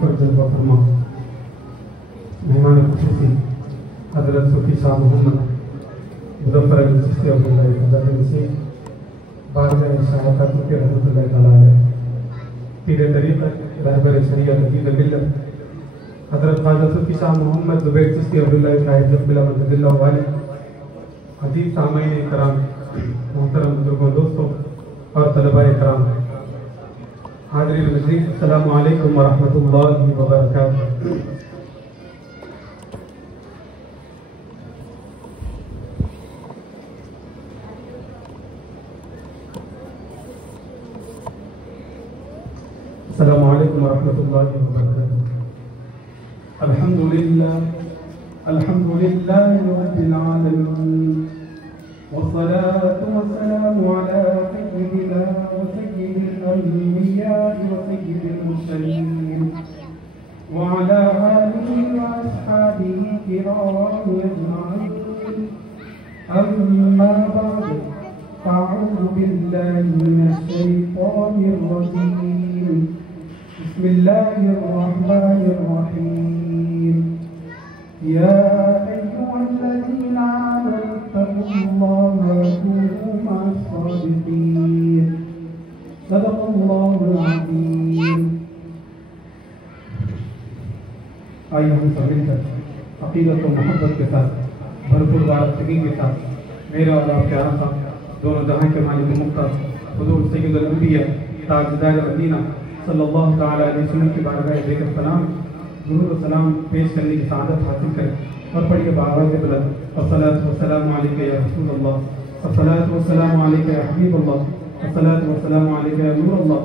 پر جذبہ فرما مہمان خصوصی حضرت صوفی شاہ محمد مظفر علی چشتی عبداللہ حضرت نصیر بارگاہ شاہ خاتون کے رحمۃ اللہ تعالیٰ علیہ پیر طریقت رہبر شریعت عقید ملت حضرت خواجہ صوفی شاہ محمد زبیر چشتی عبداللہ صاحب جبلہ مدد اللہ علیہ عزیز سامعین کرام محترم بزرگوں دوستوں اور طلباء کرام حاضرین مجلس السلام علیکم ورحمۃ اللہ وبرکاتہ۔ السلام علیکم ورحمۃ اللہ وبرکاتہ۔ الحمد للہ رب العالمین والصلاة والسلام على سيدنا وسيد الأنبياء وسيد المرسلين وعلى آله وأصحابه الكرام أجمعين، أما بعد فأعوذ بالله من الشيطان الرجيم، بسم الله الرحمن الرحيم، يا أيها الذين آمنوا اتقوا الله وكونوا مع الصادقين، صدق الله العظيم۔ آئیے ہم سب مل کر عقیدت و محبت کے ساتھ بھرپور وابستگی کے ساتھ میرا اور آپ کے آقا دونوں جہاں کے مالک مختار حضور سید الانبیاء تاجدار مدینہ صلی اللہ تعالی علیہ وسلم کی بارگاہ دیکھ سلام درود و سلام پیش کرنے کی سعادت حاصل کریں اور پڑھیے بآواز بلند الصلاۃ والسلام علیک یا رسول اللہ، الصلاۃ والسلام علیک یا حبیب اللہ، الصلاۃ والسلام علیک یا نور اللہ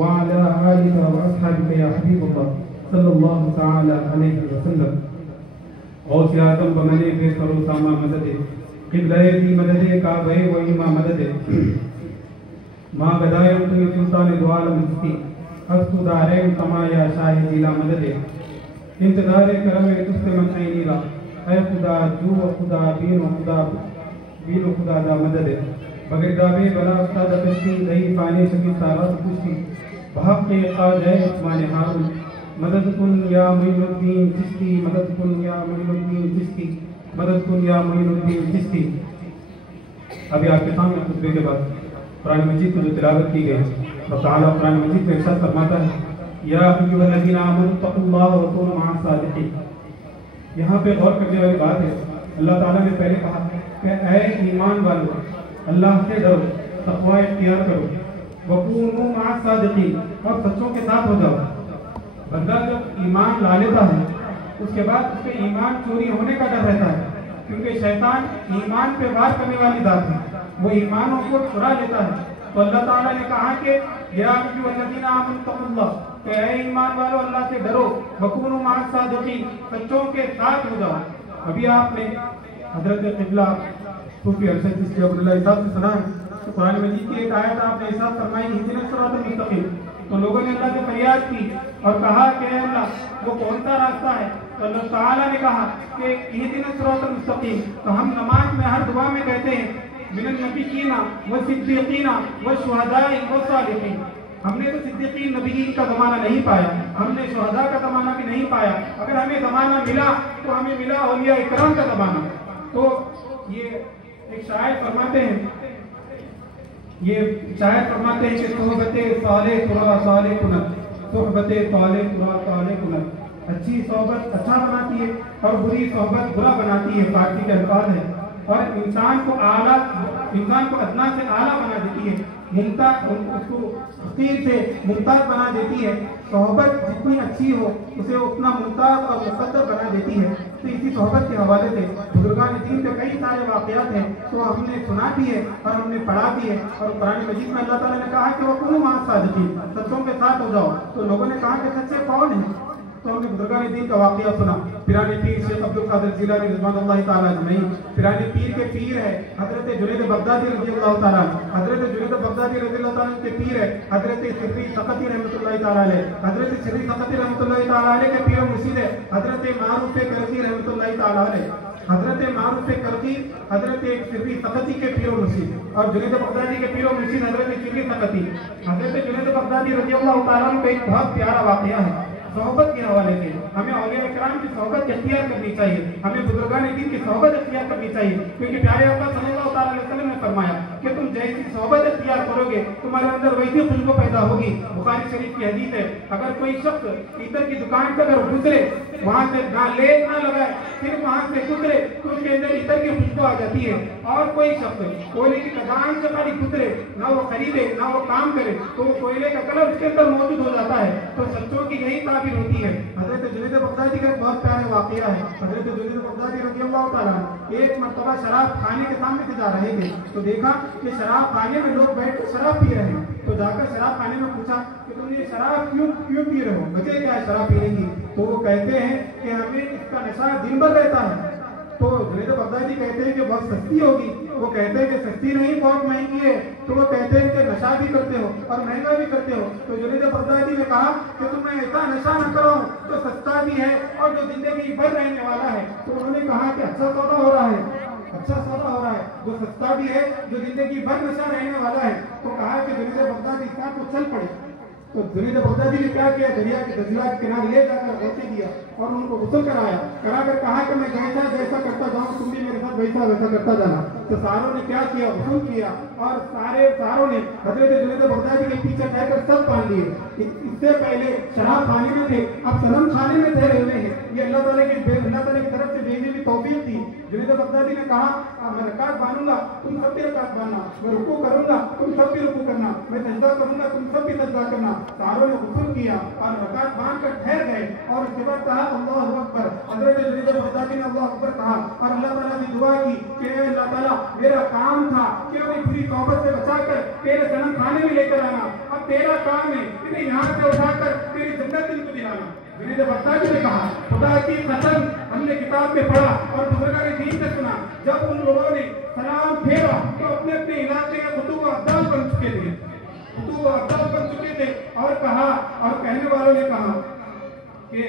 وعلی آلک واصحابک یا حبیب اللہ صلی اللہ تعالی علیہ وسلم۔ غوث اعظم بمنے بے سر و ساما مدد قبلہ دی مدد کعبہ و ایما مدد ماں گدائم تو سلطان دو عالم کی ہست دارین کما یا شاہ دیلا مدد انتظار کرم تست من عینی را اے خدا جو و خدا بین و خدا دا مدد بگردابے بلا استاد کشتی دہی پانے شکی سارا کشتی بحق قاد ہے عثمان ہارون مدد کن یا معین الدین چشتی، مدد کن یا معین الدین چشتی، مدد کن یا معین الدین چشتی۔ ابھی آپ کے سامنے خطبے کے بعد قرآن مجید کو جو تلاوت کی گئی رب تعالیٰ قرآن مجید میں ارشاد فرماتا ہے یا ایھا الذین آمنوا اتقوا اللہ وکونوا مع الصادقین۔ یہاں پہ غور کرنے والی بات ہے، اللہ تعالیٰ نے پہلے کہا کہ اے ایمان والو اللہ سے ڈرو، تقوی اختیار کرو، وکونوا مع الصادقین اور سچوں کے ساتھ ہو جاؤ۔ بندہ جب ایمان لا لیتا ہے اس کے بعد اس کے ایمان چوری ہونے کا ڈر رہتا ہے، کیونکہ شیطان ایمان پہ وار کرنے والی ذات ہے، وہ ایمانوں کو چرا لیتا ہے۔ تو اللہ تعالیٰ نے کہا کہ یا ایھا الذین آمنوا اتقوا اللہ، کہ اے ایمان والو اللہ سے ڈرو، وکونوا مع الصادقین سچوں کے ساتھ ہو جاؤ۔ ابھی آپ نے حضرت قبلہ صوفی ارشد چشتی عبداللہ صاحب سے سنا ہے تو قرآن مجید کی ایک آیت آپ نے ارشاد فرمائی اہدنا الصراط المستقیم، تو لوگوں نے اللہ سے فریاد کی اور کہا کہ اے اللہ وہ کون سا راستہ ہے؟ تو اللہ تعالیٰ نے کہا کہ اہدنا الصراط المستقیم۔ تو ہم نماز میں ہر دعا میں کہتے ہیں من النبیین والصدیقین والشہداء والصالحین۔ ہم نے تو صدیقین نبیین کا زمانہ نہیں پایا، ہم نے شہداء کا زمانہ بھی نہیں پایا، اگر ہمیں زمانہ ملا تو ہمیں ملا اولیاء اکرام کا زمانہ۔ تو یہ ایک شاعر فرماتے ہیں کہ صحبت صالح ترا صالح کنت، صحبت صالح ترا صالح کنت، اچھی صحبت اچھا بناتی ہے اور بری صحبت برا بناتی ہے، فارسی کے الفاظ ہے، اور انسان کو ادنا سے اعلیٰ بنا دیتی ہے، اس کو حقیر سے ممتاز بنا دیتی ہے۔ صحبت جتنی اچھی ہو اسے اتنا ممتاز اور مقدر بنا دیتی ہے۔ تو اسی صحبت کے حوالے سے بزرگان دین کے کئی سارے واقعات ہیں تو ہم نے سنا بھی ہے اور ہم نے پڑھا بھی ہے، اور قرآن مجید میں اللہ تعالیٰ نے کہا کہ وَكُونُوا مَعَ الصَّادِقِينَ، سچوں کے ساتھ ہو جاؤ۔ تو لوگوں نے کہا کہ سچے کون ہیں؟ तो हमने बुजुर्गान दीन का वाक़या सुना। पिराने पीर शेख अब्दुल कादिर जिलानी रिज़वानुल्लाह ताला अजमईन, पिराने पीर के पीर है हजरत जुनैद बगदादी रज़ियल्लाहु ताला, हजरत जुनैद बगदादी रज़ियल्लाहु ताला के पीर है हजरत सिर्री सक़ती रहमतुल्लाहि ताला अलैह, हजरत सिर्री सक़ती रहमतुल्लाहि ताला अलैह के पीर मुर्शिद है हजरत मारूफ करकी रहमतुल्लाहि ताला अलैह, हजरत मारूफ करकी हजरत सिर्री सक़ती के पीर मुर्शिद, और जुनैद बगदादी के पीर मुर्शिद हजरत सिर्री सक़ती। हजरत जुनैद बगदादी रज़ियल्लाहु ताला अन्हु का एक बहुत प्यारा वाक़या है सोहबत के हवाले से। हमें औलिया इकराम की सोहबत इख्तियार करनी चाहिए, हमें बुजुर्गान दीन की सोहबत इख्तियार करनी चाहिए, क्योंकि प्यारे आका सल्लल्लाहु अलैहि वसल्लम ने फरमाया कि तुम जैसी सोहबत इख्तियार करोगे तुम्हारे अंदर वैसी खुशबू पैदा होगी। बुखारी शरीफ की हदीस है, अगर कोई शख्स इतर की दुकान पर अगर गुजरे, वहां से ना ले ना लगाए, सिर्फ वहां से गुजरे तो उसके अंदर इतर की खुशबू आ जाती है। और कोई शख्स कोयले की खदान से खाली गुजरे, ना वो खरीदे ना वो काम करे, तो वो कोयले का कलर उसके अंदर मौजूद हो जाता है। तो सच्चों की यही ताबीर होती है। हजरत जुनैद बगदादी का एक बहुत प्यारा वाक़या है। हजरत जुनैद बगदादी रज़ियल्लाहु ताला एक मर्तबा शराब खाने के सामने से जा रहे थे, तो देखा कि शराब खाने में लोग बैठ कर शराब पी रहे हैं, तो जाकर शराब खाने में पूछा कि तुम ये शराब क्यों पी रहे हो, वजह क्या है शराब पीने की? तो वो कहते हैं कि हमें इसका नशा दिन भर रहता है। तो जुनैद बगदादी कहते हैं कि बहुत सस्ती होगी, वो कहते हैं कि सस्ती नहीं बहुत महंगी है। तो वो कहते हैं कि नशा भी करते हो और महंगा भी करते हो। तो जुनैद बगदादी ने कहा कि तुम्हें ऐसा नशा न करो जो सस्ता भी है और जो जिंदगी भर रहने वाला है। तो उन्होंने कहा कि अच्छा सौदा हो रहा है, अच्छा सौदा हो रहा है, जो सस्ता भी है जो जिंदगी भर नशा रहने वाला है। तो कहा कि जुनैद बगदादी इस बात को चल पड़े। तो जुनैद बगदादी ने क्या किया, दरिया के दजला के किनारे ले जाकर रोटी दिया और उनको गुस्ल कराकर कहा कि मैं जैसा करता जाऊँ तुम भी मेरे साथ वैसा करता जाना। तो सारों ने क्या किया, गुस्ल किया और सारों ने हजरत जुनैद बगदादी के पीछे बैठकर सब पहन लिए। इससे पहले शराब खाने में थे, अब सनम खाने में ठहरे हुए हैं। ये अल्लाह ताला की तरफ से भेजी हुई तौफीक थी। जुनैद बगदादी ने कहा मैं रकात बांधूंगा तुम सब भी रकात बांधना, मैं रुकू करूंगा तुम सब भी रुकू करना, मैं सजदा करूंगा तुम सब भी सजदा करना। सारों ने गुस्ल किया और रकात बांध कर ठहर गए और उसके बाद कहा अल्लाहु अकबर। हजरत जुनैद बगदादी ने अल्लाहु अकबर कहा और अल्लाह ताला से दुआ की कि अल्लाह ताला मेरा काम था कि मैं बुरी तौबत से बचाकर तेरे सनम खाने में लेकर आना, अब तेरा काम है इन्हें यहाँ से उठाकर तेरी जन्नत इनको दिलाना। जुनैद बगदादी ने कहा खुदा की कसम हमने किताब में पढ़ा और बुजुर्गान दीन से सुना, जब उन लोगों ने सलाम फेरा तो अपने अपने इलाके के कुतुब अब्दाल बन चुके थे, कुतुब अब्दाल बन चुके थे। और कहा और कहने वालों ने कहा कि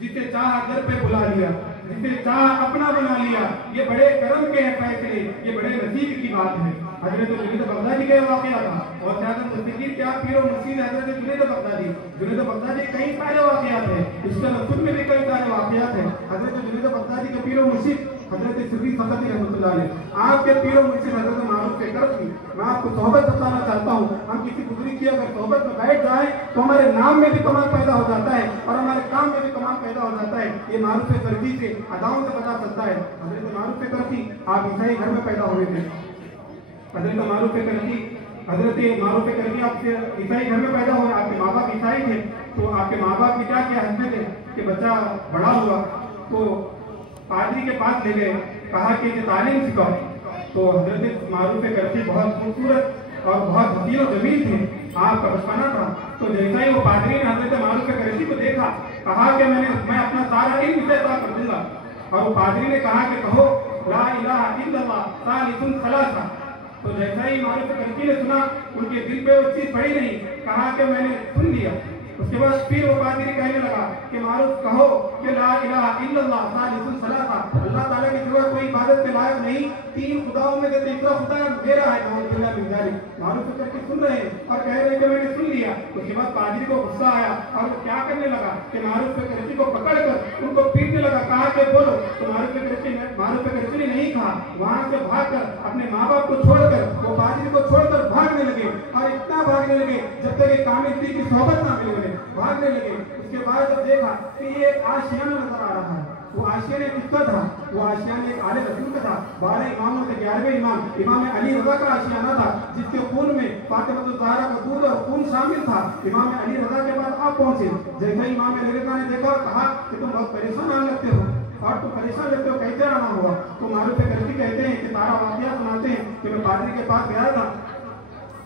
जिसे चाह दर पे बुला लिया, जिसे चाह अपना बना लिया, ये बड़े करम के हैं फैसले, ये बड़े नसीब की बात है। हजरत जुनैद बगदादी का वाक़या था और क्या पीर और मुर्शिद हजरत जुनैद बगदादी। जुनैद बगदादी कई सारे वाक़यात हैं, इसके रसूल में भी कई सारे वाक़यात हैं। हजरत जुनैद बगदादी के पीर और मुर्शिद हजरत सिर्री सक़ती रहमतुल्लाह अलैह, आपके पीर और मुर्शिद हजरत मारूफ के करम। मैं आपको सोहबत बताना चाहता हूँ, हम किसी बुजुर्ग की अगर सोहबत में बैठ जाए तो हमारे नाम में भी कमाल पैदा हो जाता है और हमारे काम में भी कमाल पैदा हो जाता है। ये मारूफ करकी से अदाओं से पता चलता है। हजरत मारूफ करकी आप ईसाई घर में पैदा हुए थे। हजरत मारूफ करकी आपसे ईसाई घर में पैदा हुए, आपके माँ बाप ईसाई थे। तो आपके माँ बाप ने क्या किया, हंसते थे कि बच्चा बड़ा हुआ तो पादरी के पास ले गए, कहा कि तालीम सिखाओ। तो हजरत मारूफ करकी बहुत खूबसूरत और बहुत हसीन और जमील थे, आपका बचपना था। तो जैसा ही वो पादरी ने हजरत मारूफ करकी को देखा, कहा कि मैं अपना सारा इल्म इसे अता कर दूंगा। और वो पादरी ने कहा कि कहो ला इलाहा इल्लल्लाह सालिसुन सलासा। तो जैसा ही मारूफ करकी ने सुना, उनके दिल पे वो चीज पड़ी नहीं, कहा कि मैंने सुन लिया। उसके बाद फिर वो पादरी कहने लगा कि मारूफ कहो कि ला इलाहा इल्लल्लाह सालिसुन सलासा, अल्लाह ताला के सिवा कोई इबादत के लायक नहीं, तीन खुदाओं में से तीसरा खुदा मेरा है। मारूफ करके सुन रहे हैं और कह रहे हैं कि मैंने सुन लिया। उसके बाद पादरी को गुस्सा आया और वो क्या करने लगा कि मारूफ करकी को पकड़कर उनको पीटने लगा, कहा कि बोलो। तो मारूफ करकी ने नहीं कहा, वहां से भागकर अपने माँ बाप को छोड़कर वो पादरी को छोड़कर भागने लगे और इतना भागने लगे जब तक एक कामिल पीर की सोहबत ना मिले, भागने लगे। उसके बाद जब देखा कि ये आशियाना नजर आ रहा है, वो आशियाना किसका था, वो आशियाना एक आले रसूल का था। 12 इमामों से 11वें इमाम अली रज़ा का आशियाना था, जिसके खून में फातिमा ज़हरा का दूध और खून शामिल था। इमाम अली रज़ा के बाद आप पहुंचे। जैसे इमाम अली रज़ा ने देखा, कहा कि तुम बहुत परेशान आने लगते हो और तुम परेशान लगते हो, कैसे आना हुआ? तो मारूफ करकी कहते हैं कि सारा वाक़या सुनाते हैं कि मैं पादरी के पास गया था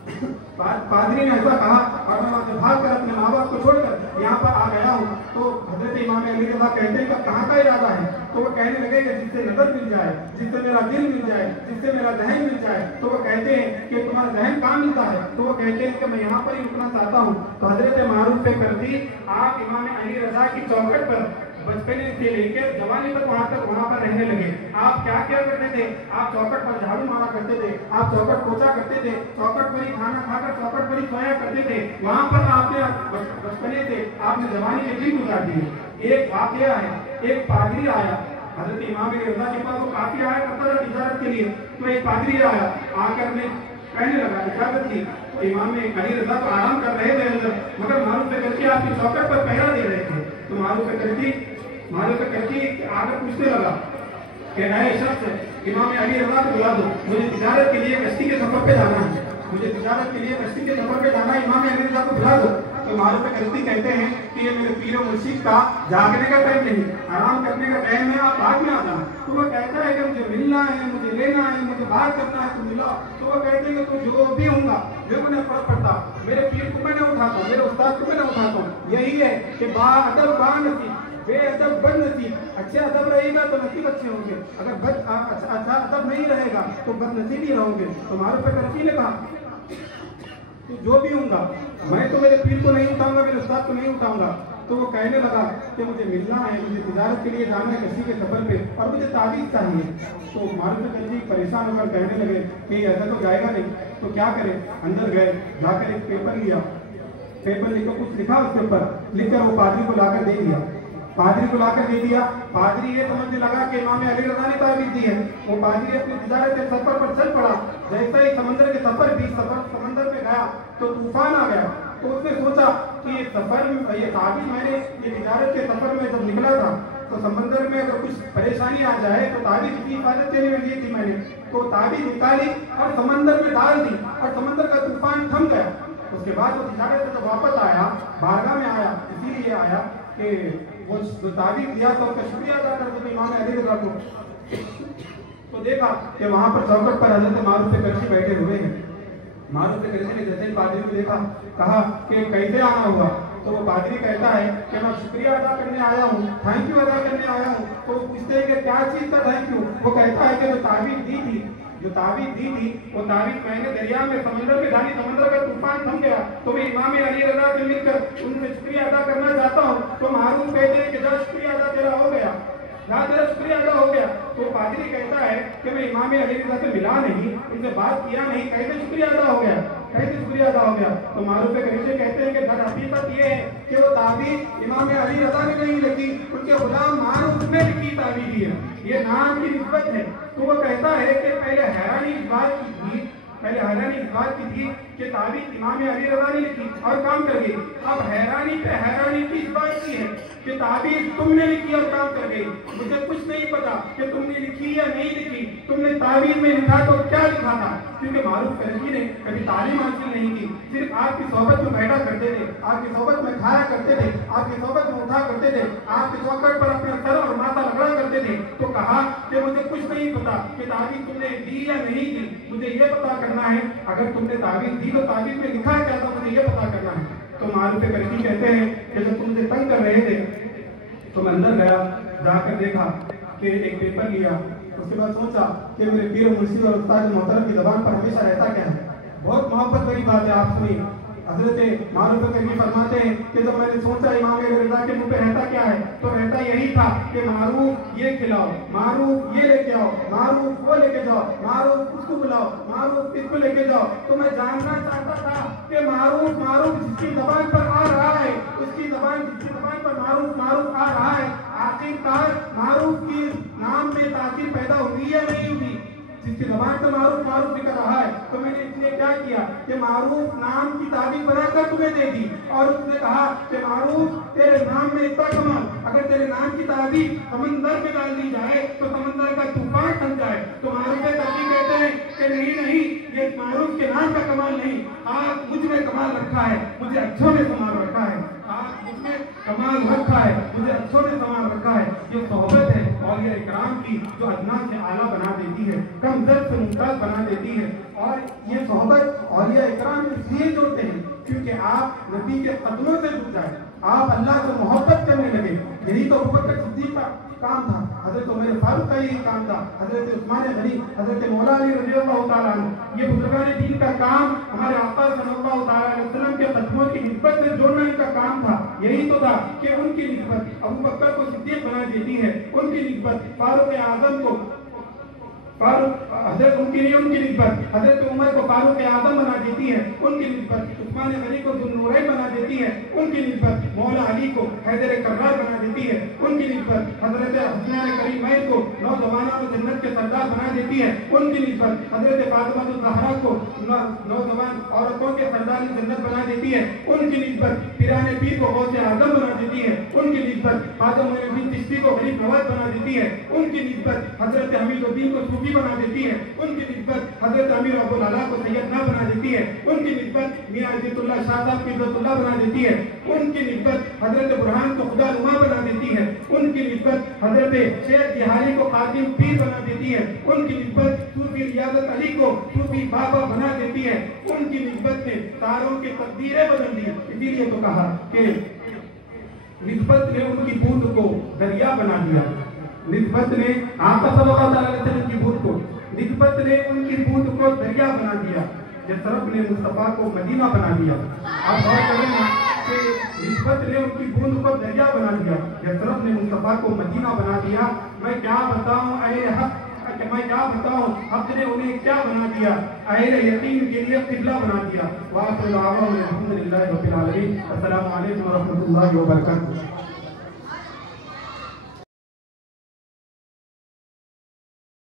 पादरी ने ऐसा कहा और मैं वहां से भाग कर अपने माँ बाप को छोड़कर यहाँ पर आ गया हूँ। तो हजरत इमाम अली रज़ा कहते हैं कि कहाँ का इरादा है? तो वो कहने लगे कि जिससे नजर मिल जाए, जिससे मेरा दिल मिल जाए, जिससे मेरा जहन मिल जाए। तो वो कहते हैं कि तुम्हारा जहन कहाँ मिलता है? तो वो कहते हैं कि मैं यहाँ पर ही रुकना चाहता हूँ। तो हजरत मारूफ पे करती आप इमाम अली रज़ा की चौखट पर बचपन से लेकर जवानी तक वहाँ पर रहने लगे। आप क्या क्या करते थे? आप चौखट पर झाड़ू मारा करते थे, आप चौखट पोछा करते थे, चौखट पर ही खाना खाकर चौखट पर ही सोया करते थे। वहाँ पर आपने बचपने से आपने जवानी के दिन गुजार दिए। एक वाकया है, एक पादरी आया हजरत इमाम अली रज़ा के पास, वो काफी आया करता था तिजारत के लिए। तो एक पादरी आया, आकर ने कहने लगा, इजाजत की। तो इमाम अली रज़ा तो आराम कर रहे थे अंदर, मगर मारूफ पे करके आपकी चौखट पर पहरा दे रहे थे। तो मारूफ पे करके आगे पूछने लगा कि ऐ शख्स, इमाम अली रज़ा को बुला दो, मुझे तिजारत के लिए कश्ती के सफर पे जाना है, मुझे तिजारत के लिए कश्ती के सफर पे जाना है, इमाम अली रज़ा को बुला दो। तो मारूफ पे करती कहते हैं कि ये मेरे पीर मुर्शिद का जागने का टाइम नहीं, आराम करने का टाइम है, आप बाद में आ जाना। तो वो कहता है कि मुझे मिलना है, मुझे लेना है, मुझे बात करना है, तो मिलाओ। तो वो कहते हैं कि तो जो भी होगा मेरे को नहीं फर्क पड़ता, मेरे पीर को मैं नहीं उठाता हूँ, मेरे उस्ताद को मैं नहीं उठाता हूँ। यही है कि बाअदब बानसीब, बेअदब बदनसीब। अच्छे अदब रहेगा तो नसीब अच्छे होंगे, अगर अच्छा अदब नहीं रहेगा तो बदनसीब ही रहोगे। तो मारूफ पे करती ने कहा तो जो भी होगा मैं तो मेरे पीर को नहीं उठाऊंगा, मेरे उस्ताद को नहीं उठाऊंगा। तो वो कहने लगा कि मुझे मिलना है, मुझे तिजारत के लिए जाना है किसी के सफर पे, और मुझे ताबीज़ चाहिए। तो मारूफ करती परेशान होकर कहने लगे कि ऐसा तो जाएगा नहीं, तो क्या करें? अंदर गए, जाकर एक पेपर लिया, पेपर लिखकर कुछ लिखा, उसके ऊपर लिखकर वो पादरी को लाकर दे दिया। पादरी को लाकर दे दिया। पादरी ये समझने लगा कि इमाम अली रज़ा ने ताबीज़ दी है। वो पादरी अपनी तिजारत के सफर पर चल पड़ा। जैसे ही समंदर के सफर भी समंदर में गया तो तूफान आ गया। तो उसने सोचा कि ये सफर में ये ताबीज़ मैंने ये तिजारत के सफर में जब निकला था तो समंदर में अगर कुछ परेशानी आ जाए तो ताबीज़ की हिफाजत के लिए दी थी मैंने, तो ताबीज़ निकाली और समंदर में डाल दी और समंदर का तूफान थम गया। उसके बाद वो तिजारत से जब वापस आया, बारगाह में आया, इसीलिए आया कि वो जो ताबीज़ दिया तो उसका शुक्रिया अदा कर दो इमाम अली रज़ा को। तो देखा कि वहां पर चौखट पर हजरत मारूफ पे करशी बैठे हुए हैं। मारूफ पे करशी ने जैसे पादरी को देखा, कहा कि कैसे आना हुआ? तो वो पादरी कहता है कि मैं शुक्रिया अदा करने आया हूँ, थैंक यू अदा करने आया हूँ। तो पूछते हैं कि क्या चीज का थैंक यू? वो कहता है कि जो ताबीज़ दी थी वो ताबीज़ मैंने दरिया में समंदर में डाली, समंदर का तूफान थम गया, तो मैं इमाम अली रज़ा से मिलकर उनसे शुक्रिया अदा करना चाहता हूँ। तो मारूफ कहते हैं कि जा शुक्रिया अदा तेरा हो गया, तेरा शुक्रिया अदा हो गया। तो पादरी कहता है कि मैं इमाम अली रज़ा से मिला नहीं, उनसे बात किया नहीं, कैसे शुक्रिया अदा हो गया, कैसे शुक्रिया अदा हो गया? तो मारूफ करीशे कहते हैं कि दर हकीकत ये है कि वो ताबीज़ इमाम अली रज़ा ने नहीं लिखी, उनके गुलाम मारूफ ने लिखी ताबीज़ है, ये नाम की निस्बत है। तो वो कहता है कि पहले हैरानी इस बात की थी कि ताबीज़ इमाम अली रज़ा ने लिखी और काम कर गई। अब हैरानी पे हैरानी की इस बात की है कि ताबीज़ तुमने लिखी और काम कर गई। मुझे कुछ नहीं पता कि तुमने लिखी या नहीं लिखी, तुमने ताबीज़ में लिखा तो क्या लिखा था? क्योंकि मारूफ करशी ने कभी तालीम हासिल नहीं की, सिर्फ आपकी सोहबत में बैठा करते थे, आपकी सोहबत में खाया करते थे, आपकी सोहबत में उठा करते थे, आपकी चौखट पर अपना सर और माथा रगड़ा करते थे। तो कहा कि मुझे कुछ नहीं पता कि ताबीज़ तुमने दी या नहीं दी, मुझे ये पता करना है, अगर तुमने ताबीज़ दी तो ताबीज़ में लिखा क्या था, मुझे ये पता करना है। तो मारूफ करशी कहते हैं कि जब तुम मुझे तंग कर रहे थे तो मैं अंदर गया, जाकर देखा कि एक पेपर लिया, उसके बाद सोचा कि मेरे पीर मुर्शिद और उस्ताद मोहतरम की ज़बान पर हमेशा रहता क्या है। बहुत मोहब्बत भरी बात है, आप सुनिए। हजरत मारूफ करशी फरमाते हैं कि जब मैंने सोचा इमाम अली रज़ा के मुंह पे रहता क्या है, तो रहता यही था कि मारूफ ये खिलाओ, मारूफ ये लेके आओ, मारूफ वो लेके जाओ, मारूफ उसको बुलाओ, मारूफ इसको लेके जाओ। तो मैं जानना चाहता था कि मारूफ जिसकी ज़बान पर आ रहा है, जिसकी ज़बान पर मारूफ आ रहा है, आखिरकार मारूफ की नाम में तासीर पैदा हुई या नहीं हुई? जिसकी ज़बान से मारूफ निकल रहा है। तो मैंने इसलिए क्या किया कि मारूफ नाम की ताबीज़ बनाकर तुम्हें दे दी, और उसने कहा कि मारूफ तेरे नाम में इतना कमाल, अगर तेरे नाम की ताबीज़ समंदर में डाल दी जाए तो समंदर का तूफान थम जाए। तो मारूफ कहते हैं कि नहीं, ये मारूफ के नाम का कमाल नहीं, आप मुझ में कमाल रखा है, मुझे अच्छों ने संभाल रखा है, आप मुझ में कमाल रखा है, मुझे अच्छों ने संभाल रखा है। ये सोहबत है और ये इकराम की जो अदना से आला बना देती है, कम दर्द से मुमताज बना देती है। और اور یہ صحبت اولیاء اکرام اس لیے جوڑتے ہیں کیونکہ آپ نبی کے قدموں سے جڑ جائیں، آپ اللہ سے محبت کرنے لگے. یہی تو ابوبکر صدیق کا کام تھا، حضرت عمر فاروق کا یہی کام تھا، حضرت عثمان غنی، حضرت مولا علی رضی اللہ تعالیٰ عنہ. یہ بزرگان دین کا کام ہمارے آقا صلی اللہ تعالیٰ علیہ وسلم کے قدموں کی نسبت سے جوڑنا ان کا کام تھا. یہی تو تھا کہ ان کی نسبت ابوبکر کو صدیق بنا دیتی ہے، ان کی نسبت فاروق اعظم کو حضرت ان کی نسبت حضرت عمر کو فاروق اعظم بنا دیتی ہے، ان کی نسبت عثمان غنی کو ذو النورین بنا دیتی ہے، ان کی نسبت مولا علی کو حیدر کرار بنا دیتی ہے، ان کی نسبت حضرت حسنین کریمین کو نوجوانوں کو جنت کے سردار بنا دیتی ہے، ان کی نسبت حضرت فاطمہ الزہرا کو نوجوان عورتوں کے سردار جنت بنا دیتی ہے، ان کی نسبت پیران پیر کو غوث اعظم بنا دیتی ہے، ان کی نسبت خواجہ معین الدین چشتی کو غریب نواز بنا دیتی ہے، ان کی نسبت حضرت حمید الدین کو صوفی بنا دیتی ہے، ان کی نسبت حضرت امیر ابو العلا کو سید نہ بنا دیتی ہے، ان کی نسبت میاں عزت اللہ شاہ صاحب کی عزت اللہ بنا دیتی ہے، ان کی نسبت حضرت برہان کو خدا نما بنا دیتی ہے، ان کی نسبت حضرت شیخ جہاری کو قاسم پیر بنا دیتی ہے، ان کی نسبت صوفی ریاضت علی کو صوفی بابا بنا دیتی ہے، ان کی نسبت نے تاروں کی تقدیریں بدل دی. اسی لیے تو کہا کہ نسبت نے ان کی بوند کو دریا بنا دیا، نسبت نے آقا صلی اللہ علیہ وسلم کی بوند کو، نسبت نے ان کی بوند کو دریا بنا دیا، یثرب نے مصطفیٰ کو مدینہ بنا دیا. آپ غور کریں نا کہ نسبت نے ان کی بوند کو دریا بنا دیا، یثرب نے مصطفیٰ کو مدینہ بنا دیا. میں کیا بتاؤں اہل حق، میں کیا بتاؤں حق نے انہیں کیا بنا دیا، اہل یقین کے لیے قبلہ بنا دیا. وآخر دعوانا الحمدللہ رب العالمین. السلام علیکم ورحمۃ اللہ وبرکاتہ.